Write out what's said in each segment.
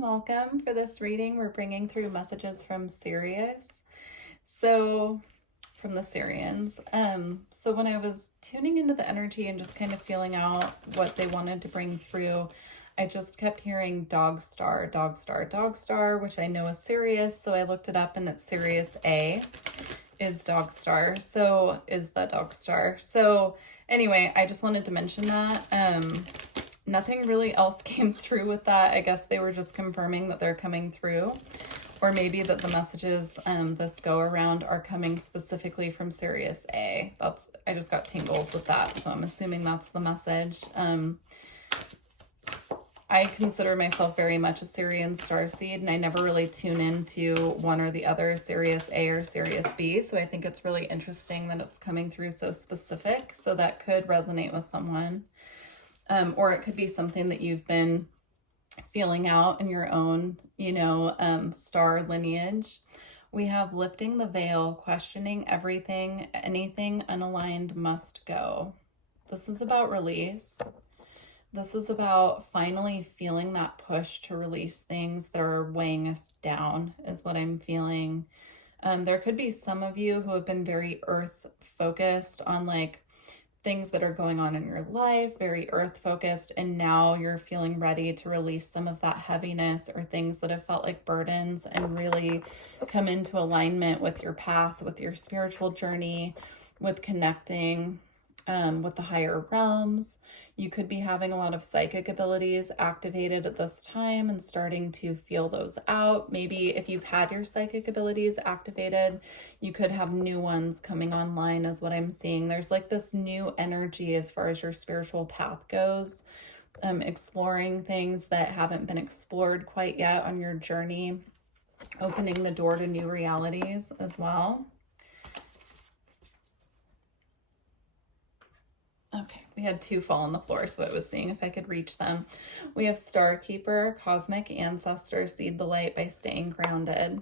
and welcome. For this reading, we're bringing through messages from Sirius. So, from the Sirians. So when I was tuning into the energy and just kind of feeling out what they wanted to bring through, I just kept hearing dog star, dog star, dog star, which I know is Sirius. So I looked it up and it's Sirius A is dog star. So is the dog star. So anyway, I just wanted to mention that. Nothing really else came through with that. I guess they were just confirming that they're coming through, or maybe that the messages this go around are coming specifically from Sirius A. I just got tingles with that, so I'm assuming that's the message. I consider myself very much a Sirian Starseed, and I never really tune into one or the other, Sirius A or Sirius B, so I think it's really interesting that it's coming through so specific, so that could resonate with someone. Or it could be something that you've been feeling out in your own, star lineage. We have lifting the veil, questioning everything, anything unaligned must go. This is about release. This is about finally feeling that push to release things that are weighing us down, is what I'm feeling. There could be some of you who have been very earth focused on things that are going on in your life, very earth focused, and now you're feeling ready to release some of that heaviness or things that have felt like burdens and really come into alignment with your path, with your spiritual journey, with connecting with the higher realms. You could be having a lot of psychic abilities activated at this time and starting to feel those out. Maybe if you've had your psychic abilities activated, you could have new ones coming online, is what I'm seeing. There's this new energy as far as your spiritual path goes, exploring things that haven't been explored quite yet on your journey, opening the door to new realities as well. Okay, we had two fall on the floor, so I was seeing if I could reach them. We have Star Keeper, Cosmic Ancestor, Seed the Light by Staying Grounded.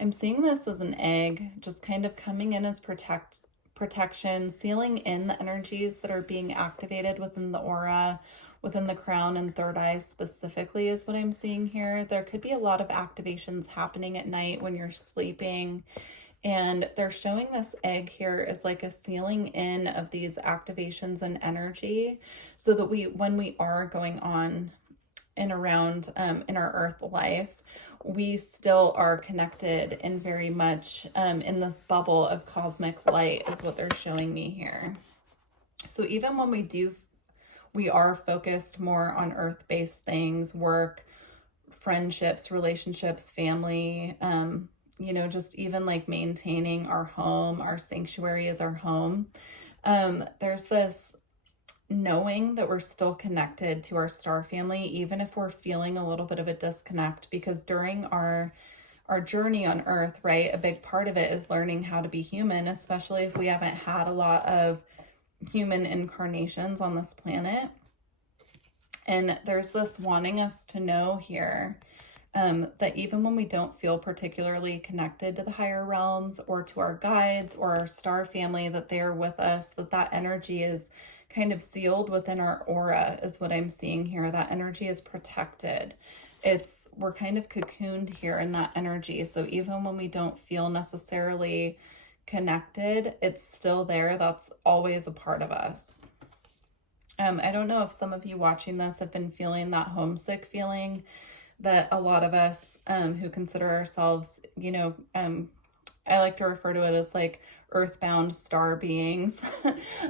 I'm seeing this as an egg, just kind of coming in as protection, sealing in the energies that are being activated within the aura, within the crown and third eye specifically is what I'm seeing here. There could be a lot of activations happening at night when you're sleeping. And they're showing this egg here as a sealing in of these activations and energy, so that when we are going on and around in our earth life, we still are connected and very much in this bubble of cosmic light is what they're showing me here. So even when we are focused more on earth-based things, work, friendships, relationships, family, just even maintaining our home, our sanctuary as our home. There's this knowing that we're still connected to our star family, even if we're feeling a little bit of a disconnect, because during our journey on earth, right, a big part of it is learning how to be human, especially if we haven't had a lot of human incarnations on this planet. And there's this wanting us to know here that even when we don't feel particularly connected to the higher realms or to our guides or our star family, that they are with us, that energy is kind of sealed within our aura is what I'm seeing here. That energy is protected. We're kind of cocooned here in that energy. So even when we don't feel necessarily connected, it's still there. That's always a part of us. I don't know if some of you watching this have been feeling that homesick feeling that a lot of us who consider ourselves, I like to refer to it as earthbound star beings.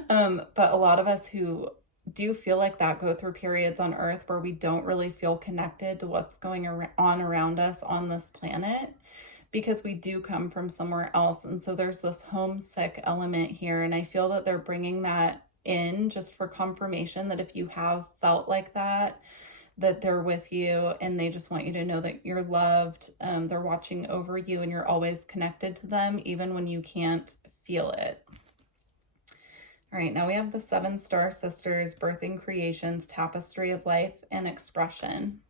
But a lot of us who do feel like that go through periods on earth where we don't really feel connected to what's going on around us on this planet, because we do come from somewhere else. And so there's this homesick element here. And I feel that they're bringing that in just for confirmation that if you have felt like that they're with you and they just want you to know that you're loved. They're watching over you and you're always connected to them, even when you can't feel it. All right, now we have the 7 Star Sisters, Birthing Creations, Tapestry of Life and Expression.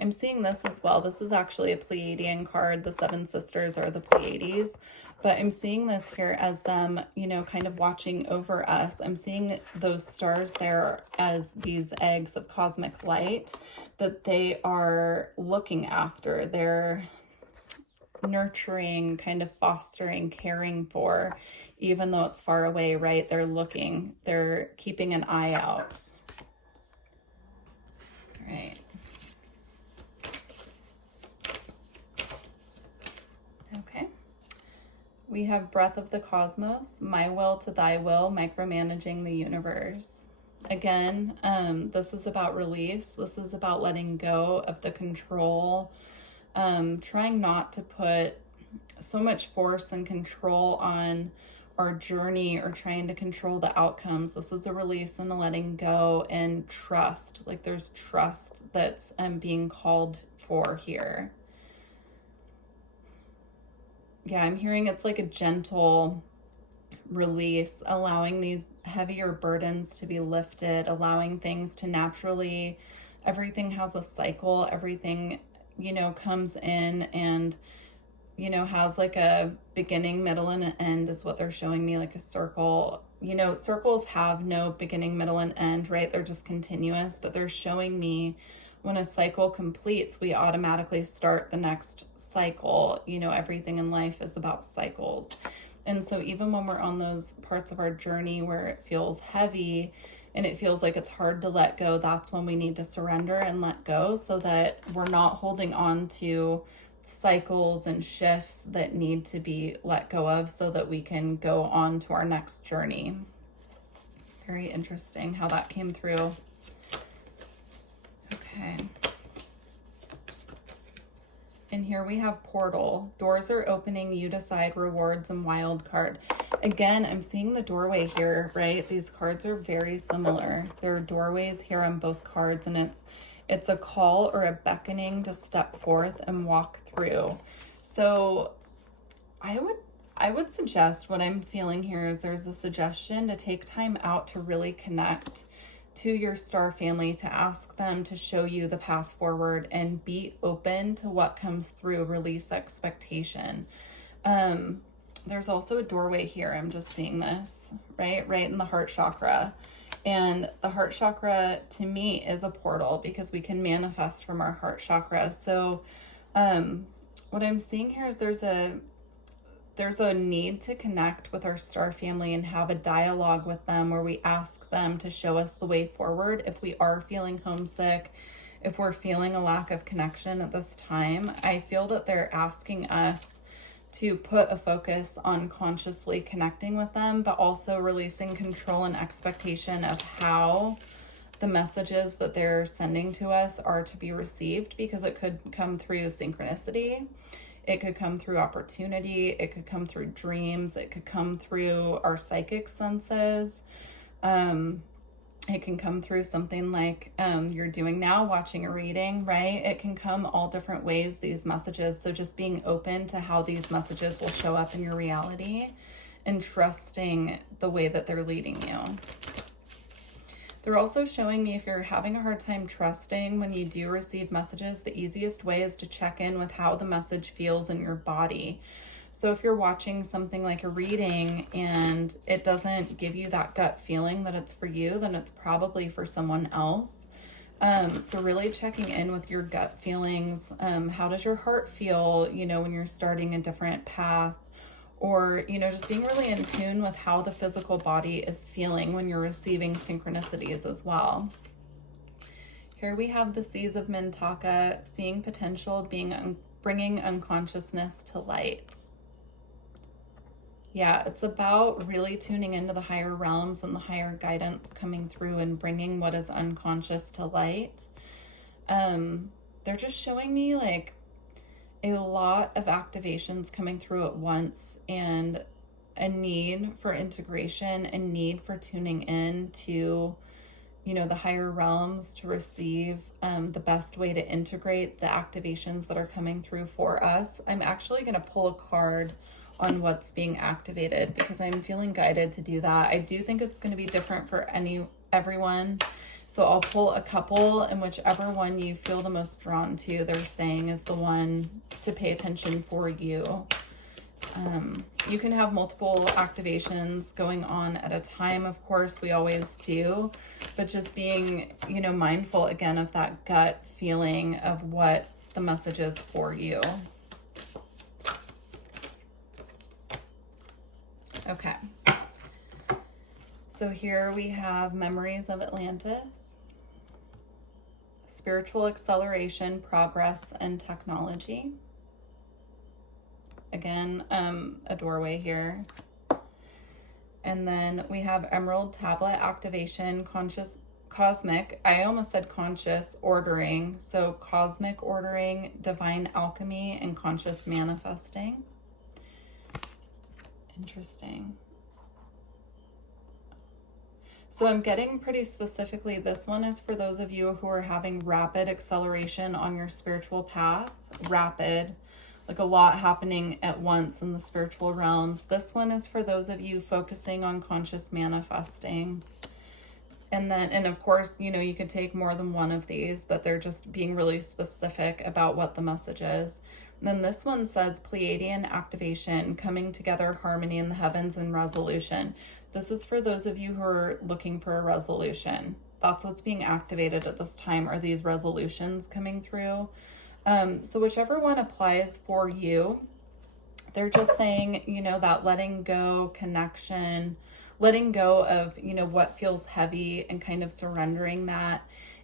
I'm seeing this as well. This is actually a Pleiadian card. The 7 Sisters are the Pleiades, but I'm seeing this here as them, kind of watching over us. I'm seeing those stars there as these eggs of cosmic light that they are looking after, they're nurturing, kind of fostering, caring for, even though it's far away, right? They're looking, they're keeping an eye out. All right. Okay. We have Breath of the Cosmos, My Will to Thy Will, Micromanaging the Universe. Again, this is about release. This is about letting go of the control, trying not to put so much force and control on our journey or trying to control the outcomes. This is a release and a letting go and trust. Like there's trust that's being called for here. Yeah, I'm hearing it's like a gentle release, allowing these heavier burdens to be lifted, allowing things to naturally, everything has a cycle, everything, you know, comes in and, you know, has like a beginning, middle, and an end is what they're showing me, like a circle. You know, circles have no beginning, middle, and end, right? They're just continuous, but they're showing me when a cycle completes, we automatically start the next cycle. You know, everything in life is about cycles. And so even when we're on those parts of our journey where it feels heavy and it feels like it's hard to let go, that's when we need to surrender and let go so that we're not holding on to cycles and shifts that need to be let go of so that we can go on to our next journey. Very interesting how that came through. Okay. And here we have Portal. Doors are opening, you decide, rewards, and wild card. Again, I'm seeing the doorway here, right? These cards are very similar. There are doorways here on both cards, and it's a call or a beckoning to step forth and walk through. So I would suggest, what I'm feeling here is there's a suggestion to take time out to really connect to your star family, to ask them to show you the path forward and be open to what comes through. Release expectation. There's also a doorway here. I'm just seeing this, right in the heart chakra. And the heart chakra to me is a portal because we can manifest from our heart chakra. So what I'm seeing here is there's a need to connect with our star family and have a dialogue with them where we ask them to show us the way forward. If we are feeling homesick, if we're feeling a lack of connection at this time, I feel that they're asking us to put a focus on consciously connecting with them, but also releasing control and expectation of how the messages that they're sending to us are to be received, because it could come through synchronicity. It could come through opportunity. It could come through dreams. It could come through our psychic senses. It can come through something like you're doing now, watching a reading, right? It can come all different ways, these messages. So just being open to how these messages will show up in your reality and trusting the way that they're leading you. They're also showing me if you're having a hard time trusting when you do receive messages, the easiest way is to check in with how the message feels in your body. So if you're watching something like a reading and it doesn't give you that gut feeling that it's for you, then it's probably for someone else. So really checking in with your gut feelings. How does your heart feel, you know, when you're starting a different path? Or, you know, just being really in tune with how the physical body is feeling when you're receiving synchronicities as well. Here we have the Seas of Mintaka, seeing potential, bringing unconsciousness to light. Yeah, it's about really tuning into the higher realms and the higher guidance coming through and bringing what is unconscious to light. They're just showing me like a lot of activations coming through at once and a need for integration, a need for tuning in to, you know, the higher realms to receive the best way to integrate the activations that are coming through for us. I'm actually going to pull a card on what's being activated because I'm feeling guided to do that. I do think it's going to be different for everyone. So I'll pull a couple, and whichever one you feel the most drawn to, they're saying is the one to pay attention for you. You can have multiple activations going on at a time, of course, we always do, but just being, you know, mindful again of that gut feeling of what the message is for you. Okay. So here we have Memories of Atlantis, Spiritual Acceleration, Progress, and Technology. Again, a doorway here. And then we have Emerald Tablet Activation, Cosmic, I almost said conscious ordering. So cosmic ordering, divine alchemy, and conscious manifesting. Interesting. So I'm getting pretty specifically, this one is for those of you who are having rapid acceleration on your spiritual path. Rapid, like a lot happening at once in the spiritual realms. This one is for those of you focusing on conscious manifesting. And then, and of course, you know, you could take more than one of these, but they're just being really specific about what the message is. And then this one says Pleiadian activation, coming together, harmony in the heavens, and resolution. This is for those of you who are looking for a resolution. That's what's being activated at this time, are these resolutions coming through. So whichever one applies for you, they're just saying, you know, that letting go, connection, letting go of, you know, what feels heavy and kind of surrendering that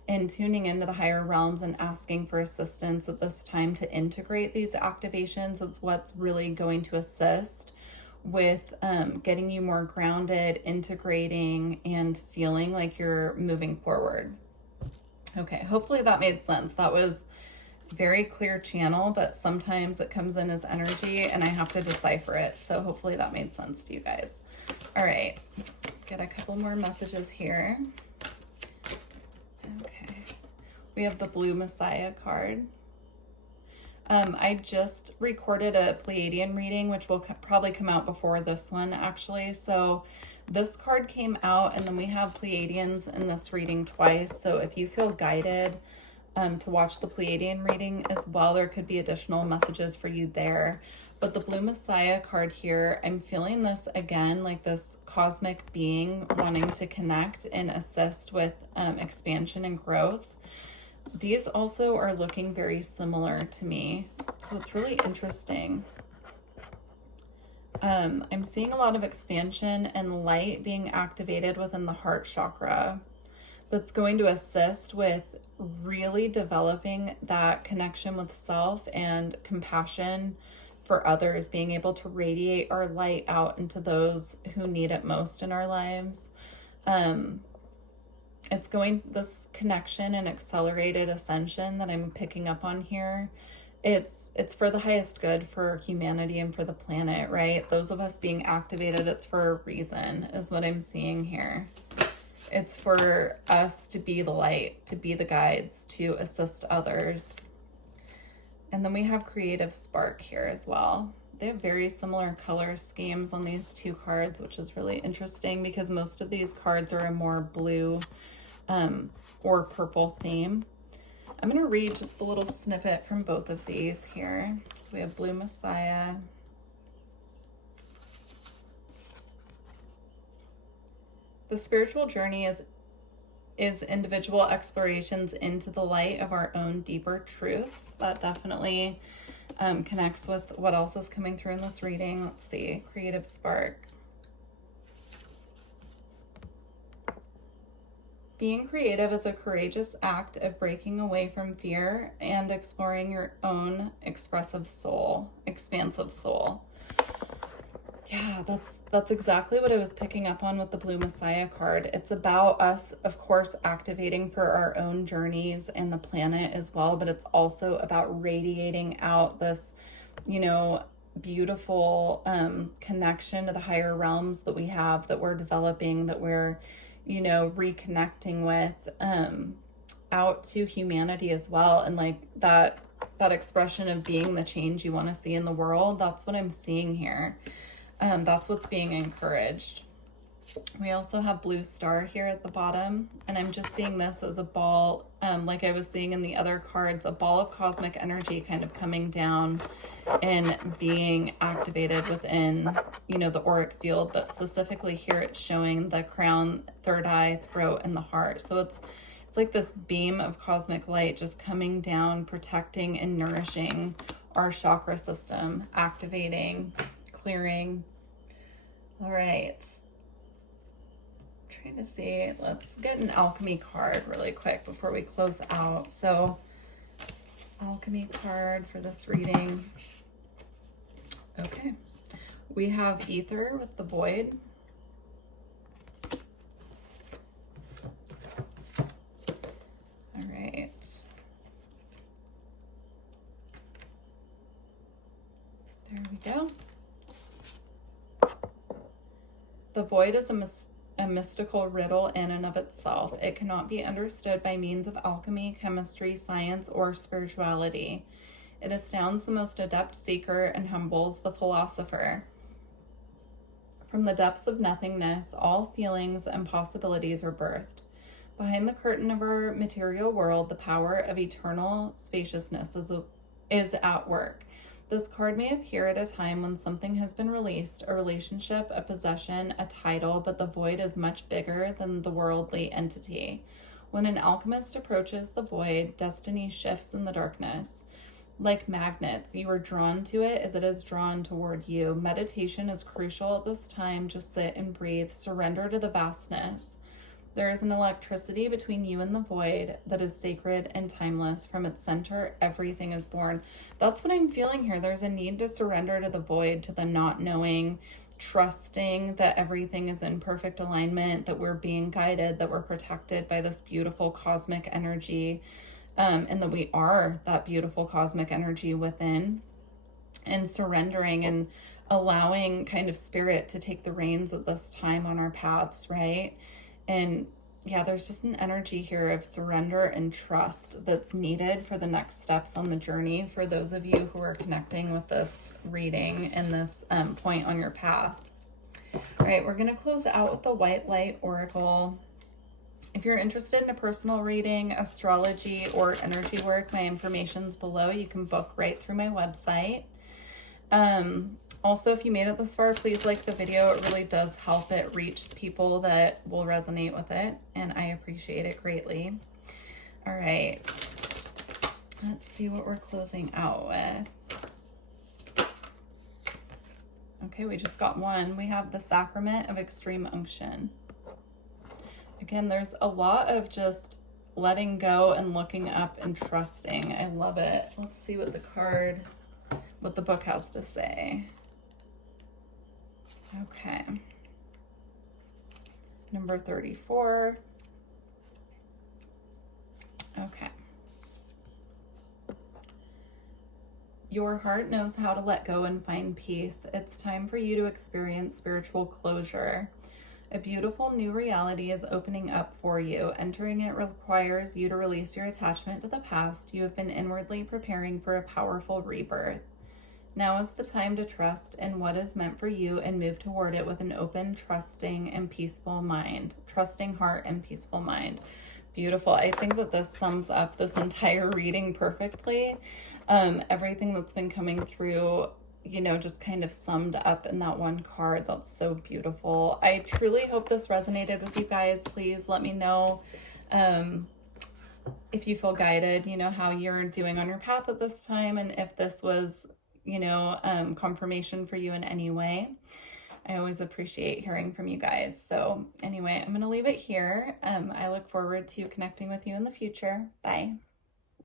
and tuning into the higher realms and asking for assistance at this time to integrate these activations is what's really going to assist with getting you more grounded, integrating, and feeling like you're moving forward. Okay, hopefully that made sense. That was very clear channel, but sometimes it comes in as energy and I have to decipher it. So hopefully that made sense to you guys. All right, get a couple more messages here. Okay, we have the Blue Messiah card. I just recorded a Pleiadian reading, which will probably come out before this one, actually. So this card came out, and then we have Pleiadians in this reading twice. So if you feel guided to watch the Pleiadian reading as well, there could be additional messages for you there. But the Blue Messiah card here, I'm feeling this again, like this cosmic being wanting to connect and assist with expansion and growth. These also are looking very similar to me, so it's really interesting. I'm seeing a lot of expansion and light being activated within the heart chakra that's going to assist with really developing that connection with self and compassion for others, being able to radiate our light out into those who need it most in our lives. It's going, this connection and accelerated ascension that I'm picking up on here, it's for the highest good for humanity and for the planet, right? Those of us being activated, it's for a reason, is what I'm seeing here. It's for us to be the light, to be the guides, to assist others. And then we have Creative Spark here as well. They have very similar color schemes on these two cards, which is really interesting because most of these cards are a more blue or purple theme. I'm going to read just a little snippet from both of these here. So we have Blue Messiah. The spiritual journey is individual explorations into the light of our own deeper truths. That definitely connects with what else is coming through in this reading. Let's see, Creative Spark. Being creative is a courageous act of breaking away from fear and exploring your own expansive soul. Yeah, that's exactly what I was picking up on with the Blue Messiah card. It's about us, of course, activating for our own journeys and the planet as well, but it's also about radiating out this, you know, beautiful connection to the higher realms that we have, that we're developing, that we're, you know, reconnecting with out to humanity as well. And like that expression of being the change you want to see in the world, that's what I'm seeing here. That's what's being encouraged. We also have blue star here at the bottom, and I'm just seeing this as a ball, like I was seeing in the other cards, a ball of cosmic energy kind of coming down and being activated within, you know, the auric field, but specifically here it's showing the crown, third eye, throat, and the heart. So it's like this beam of cosmic light just coming down, protecting and nourishing our chakra system, activating, clearing. All right. Trying to see, let's get an alchemy card really quick before we close out. So alchemy card for this reading. Okay, we have ether with the void. All right. There we go. The void is a mystical riddle in and of itself. It cannot be understood by means of alchemy, chemistry, science, or spirituality. It astounds the most adept seeker and humbles the philosopher. From the depths of nothingness, all feelings and possibilities are birthed. Behind the curtain of our material world, the power of eternal spaciousness is at work. This card may appear at a time when something has been released, a relationship, a possession, a title, but the void is much bigger than the worldly entity. When an alchemist approaches the void, destiny shifts in the darkness. Like magnets, you are drawn to it as it is drawn toward you. Meditation is crucial at this time. Just sit and breathe. Surrender to the vastness. There is an electricity between you and the void that is sacred and timeless. From its center, everything is born. That's what I'm feeling here. There's a need to surrender to the void, to the not knowing, trusting that everything is in perfect alignment, that we're being guided, that we're protected by this beautiful cosmic energy, and that we are that beautiful cosmic energy within, and surrendering and allowing kind of spirit to take the reins at this time on our paths, right? And yeah, there's just an energy here of surrender and trust that's needed for the next steps on the journey for those of you who are connecting with this reading and this point on your path. All right, we're going to close out with the White Light Oracle. If you're interested in a personal reading, astrology, or energy work, my information's below. You can book right through my website. Also, if you made it this far, please like the video. It really does help it reach people that will resonate with it, and I appreciate it greatly. All right, let's see what we're closing out with. Okay, we just got one. We have the Sacrament of Extreme Unction. Again, there's a lot of just letting go and looking up and trusting. I love it. Let's see what the book has to say. Okay. Number 34. Okay. Your heart knows how to let go and find peace. It's time for you to experience spiritual closure. A beautiful new reality is opening up for you. Entering it requires you to release your attachment to the past. You have been inwardly preparing for a powerful rebirth. Now is the time to trust in what is meant for you and move toward it with an open, trusting, and peaceful mind. Trusting heart and peaceful mind. Beautiful. I think that this sums up this entire reading perfectly. Everything that's been coming through, you know, just kind of summed up in that one card. That's so beautiful. I truly hope this resonated with you guys. Please let me know if you feel guided, you know, how you're doing on your path at this time, and if this was, you know, confirmation for you in any way. I always appreciate hearing from you guys. So anyway, I'm going to leave it here. I look forward to connecting with you in the future. Bye.